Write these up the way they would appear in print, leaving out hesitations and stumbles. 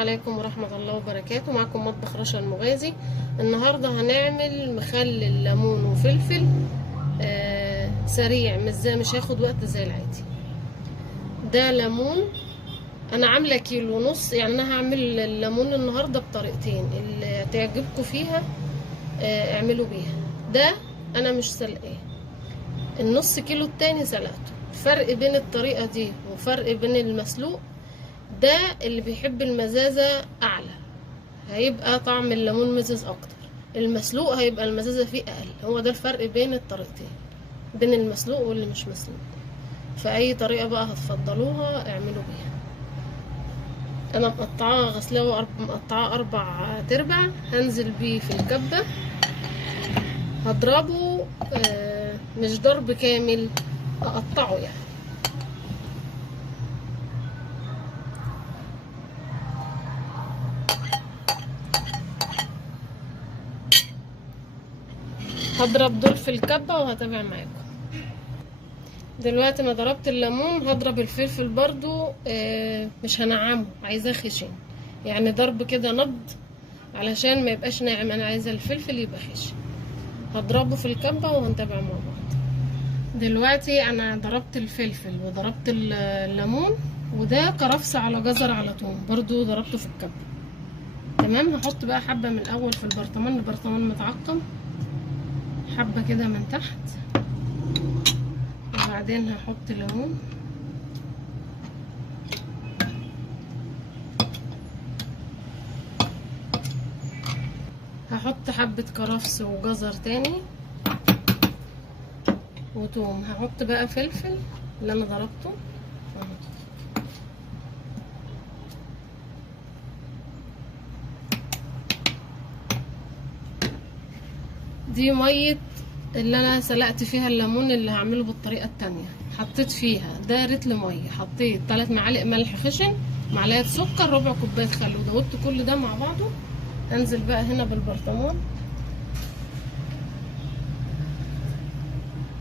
عليكم ورحمة الله وبركاته. معكم مطبخ رشا المغازي. النهاردة هنعمل مخلل ليمون وفلفل سريع، مش هياخد وقت زي العادي. ده ليمون، انا عاملة 1.5 كيلو، يعني انا هعمل الليمون النهاردة بطريقتين اللي تعجبكم فيها اعملوا بيها. ده انا مش سلقاه، النص كيلو التاني سلقته. الفرق بين الطريقة دي وفرق بين المسلوق، ده اللي بيحب المزازة اعلى هيبقى طعم الليمون مزز اكتر، المسلوق هيبقى المزازة فيه اقل. هو ده الفرق بين الطريقتين، بين المسلوق واللي مش مسلوق. فاي طريقة بقى هتفضلوها اعملوا بيها. انا مقطعاه غسلاه مقطعاه 4/4. هنزل بيه في الكبة، هضربه مش ضرب كامل، اقطعه يعني. هضرب دول في الكبة وهتابع معاكم. دلوقتي انا ضربت الليمون، هضرب الفلفل برضو مش هنعمه، عايزاه خشن، يعني ضرب كده نبض علشان ما يبقاش ناعم. انا عايزه الفلفل يبقى خشن. هضربه في الكبة وهنتابع مع بعض. دلوقتي انا ضربت الفلفل وضربت الليمون، وده كرفس على جزر على توم برضو ضربته في الكبة. تمام. هحط بقى حبة من الاول في البرطمان متعقم، حبة كده من تحت، وبعدين هحط ليمون، هحط حبة كرفس وجزر تاني وتوم. هحط بقى فلفل اللي انا ضربته، دي مية اللي انا سلقت فيها الليمون اللي هعمله بالطريقة التانية. حطيت فيها ده رتل مية، حطيت 3 معالق ملح خشن، معلقة سكر، ربع كوباية خل، ودوبت كل ده مع بعضه. هنزل بقى هنا بالبرطمان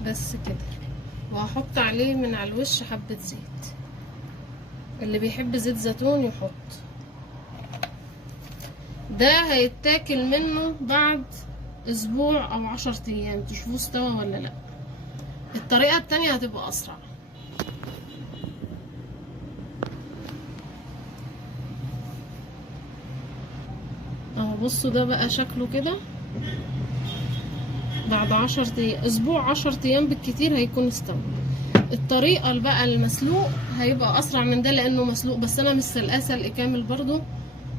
بس كده، وهحط عليه من على الوش حبة زيت. اللي بيحب زيت زيتون يحط. ده هيتاكل منه بعد اسبوع او 10 ايام، تشوفوه استوى ولا لا. الطريقة التانية هتبقى اسرع. اهو بصوا، ده بقى شكله كده بعد 10 ايام، اسبوع 10 ايام بالكتير هيكون استوى. الطريقة اللي بقى المسلوق هيبقى اسرع من ده لانه مسلوق، بس انا مش سلقاه سلق كامل برضو،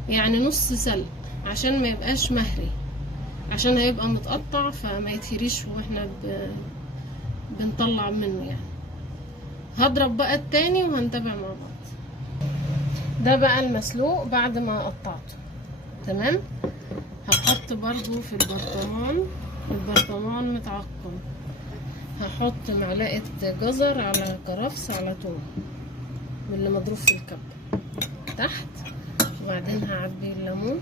يعني نص سلق عشان ما يبقاش مهري، عشان هيبقى متقطع فما يتهريش واحنا بنطلع منه يعني. هضرب بقى التاني وهنتابع مع بعض. ده بقى المسلوق بعد ما قطعته. تمام. هحط برضو في البرطمان متعقم، هحط معلقة جزر على كرفس على توم من اللي مضروب في الكبة تحت، وبعدين هعبي الليمون،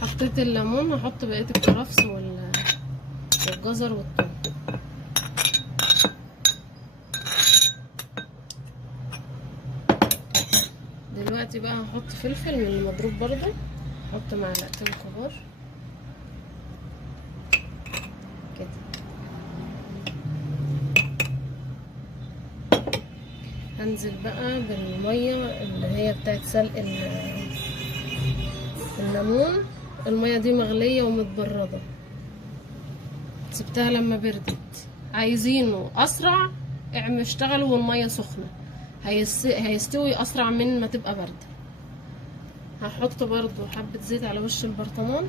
حطيت الليمون، هحط بقية الكرفس والجزر والثوم. دلوقتي بقى هحط فلفل من المضروب برضه، هحط معلقتين كبار كده. هنزل بقى بالمية اللي هي بتاعت سلق الليمون. المية دي مغلية ومتبردة، سبتها لما بردت. عايزينه اسرع اشتغلوا والمية سخنة، هيستوي اسرع من ما تبقى باردة. هحط برضو حبة زيت على وش البرطمان.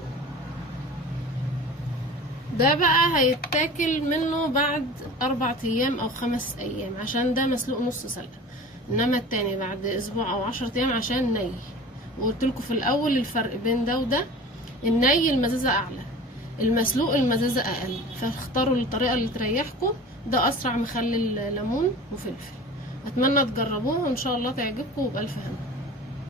ده بقى هيتاكل منه بعد 4 ايام او 5 ايام، عشان ده مسلوق نص سلقة، انما التاني بعد اسبوع او 10 ايام عشان ني. وقلتلكوا في الاول الفرق بين ده وده، الني المزازة اعلى، المسلوق المزازة اقل، فاختاروا الطريقة اللي تريحكم. ده اسرع مخلل ليمون وفلفل. اتمنى تجربوه وان شاء الله تعجبكم، وبألف هنا.